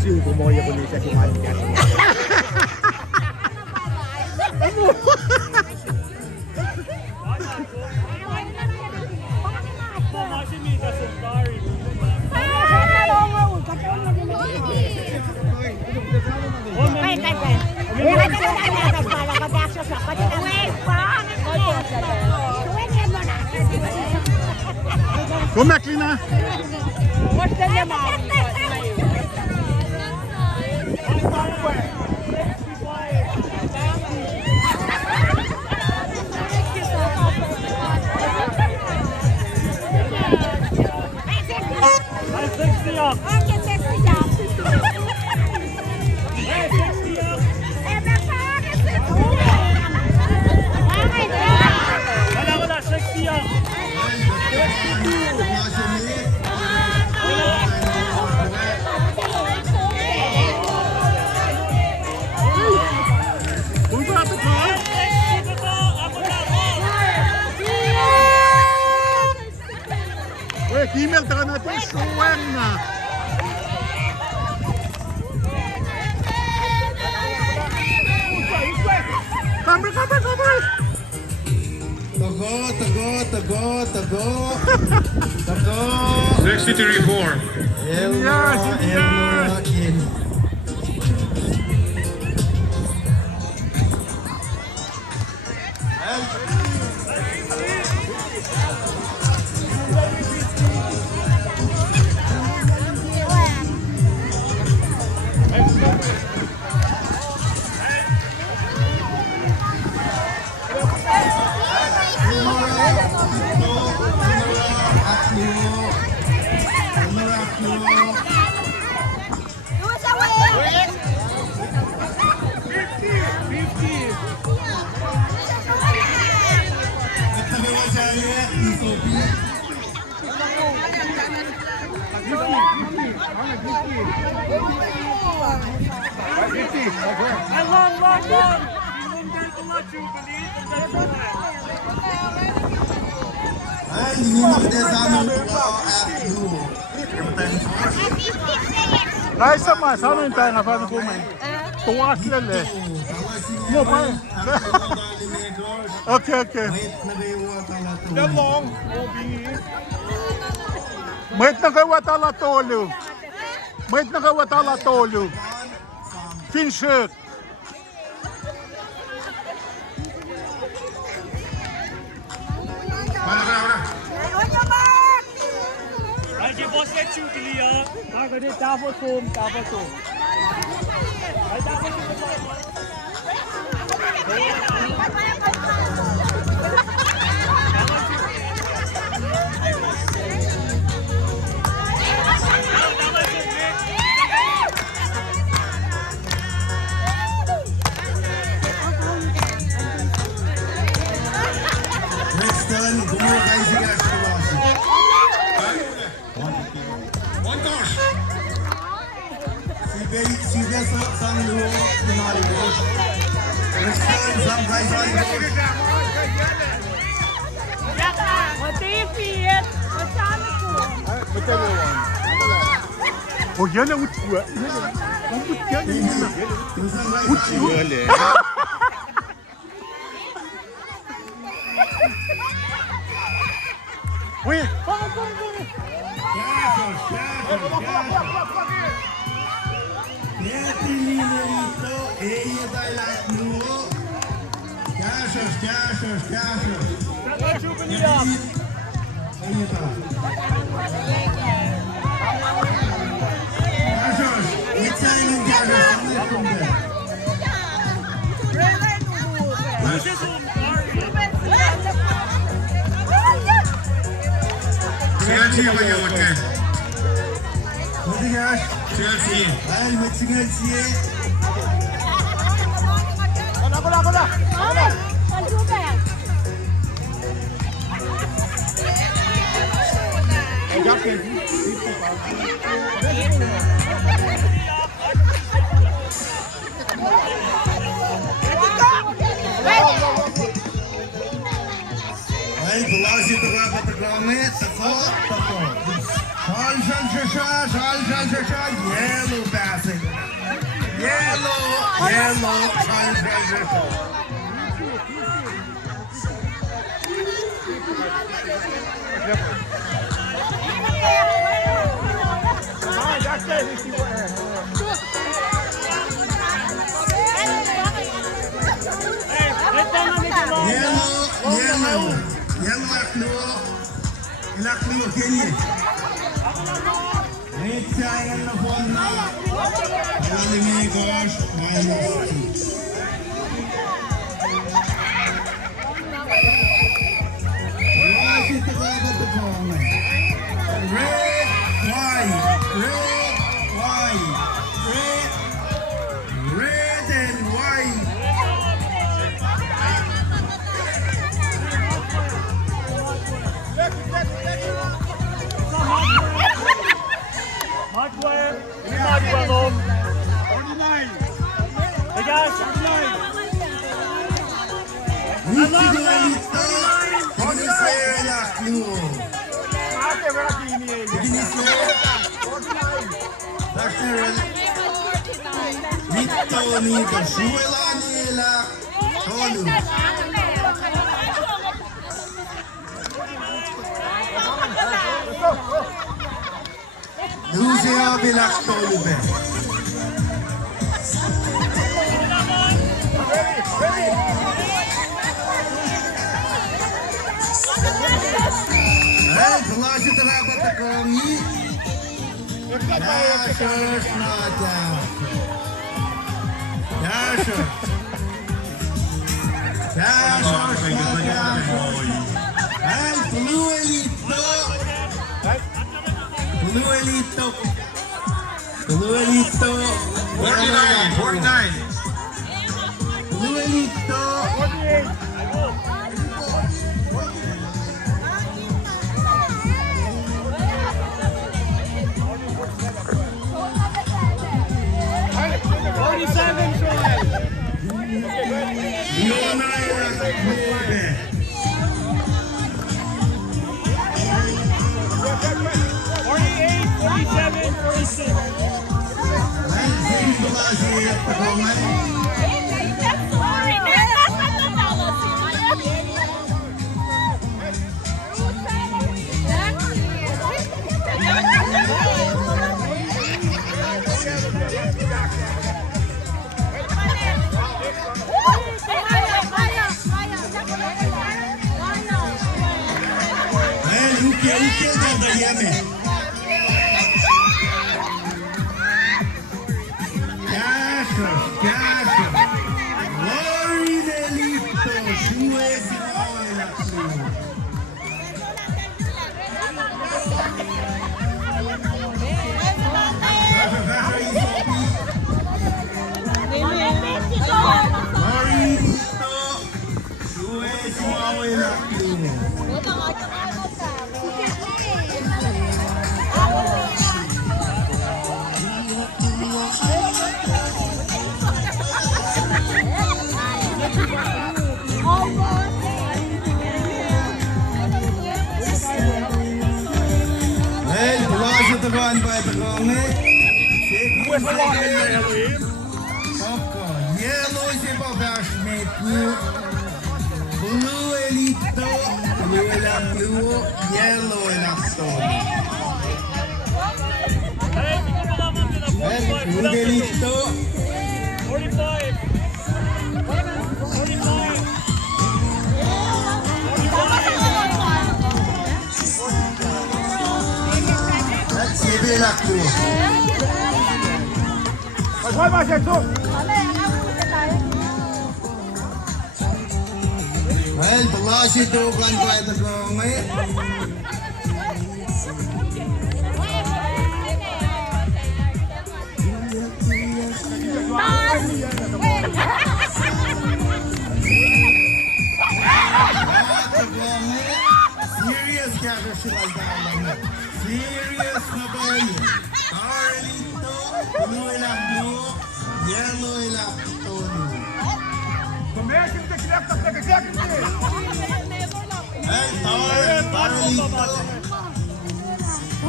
Susuko mo kaya kulit sa Dumanica. Kom maar, Klina. Email taka natin suwan na. Cover. Tago. 60 to reform. Ay, sama yung tayo na paano kumain. Tuwas lang eh. Mo pa eh. Okay. Mahit na kay watala tolo. Finshirk. Je was net zo clear. Maar we dit tafel kom. Oh, yan ang utwa. Yan ang utwa. Wait. Chelsea apa yang makan? Chelsea. Ay, may singal siya. Ako na. Ay, buwasin ito ka patrograme. Tako. Yellow passing. Yellow, Bluelito. 49, 49. Bluelito. 49.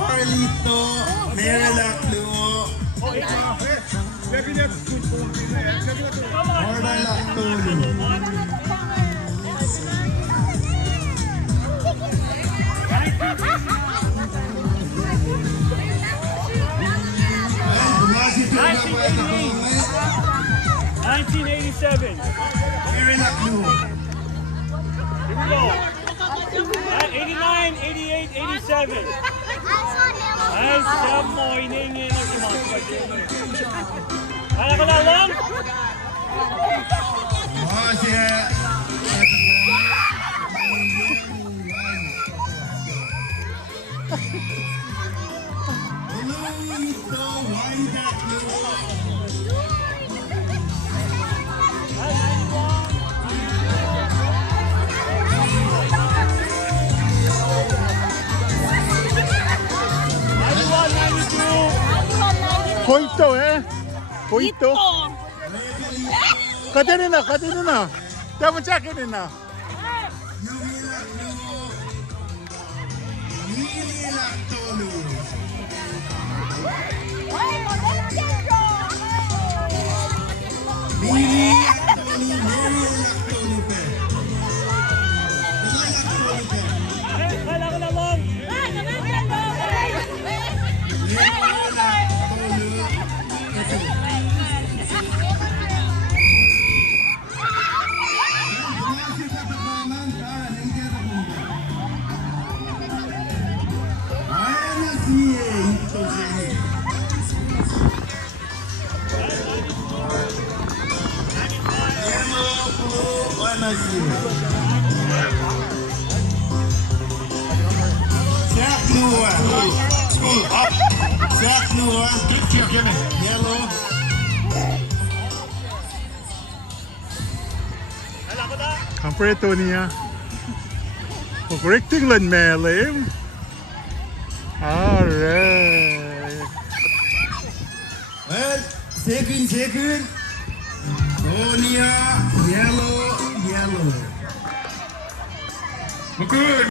Carlito, Maryland Luo, Orban Lactolo. Bumasi to na po ito. 1987. Maryland Luo. Here we go. 89, 88, 87. Ay, siyam mo, hinihingi lang si Mount. Kaya ko na lang? Oh, siya. Hello, Wanda Luo. Poito Poito. Kadinin na. Dapat check it na. Kala ko na lang. Yellow. Kala ko na. Ang preto niya. Correcting lang melim. Alright. Well, second. Sonia, yellow. Good.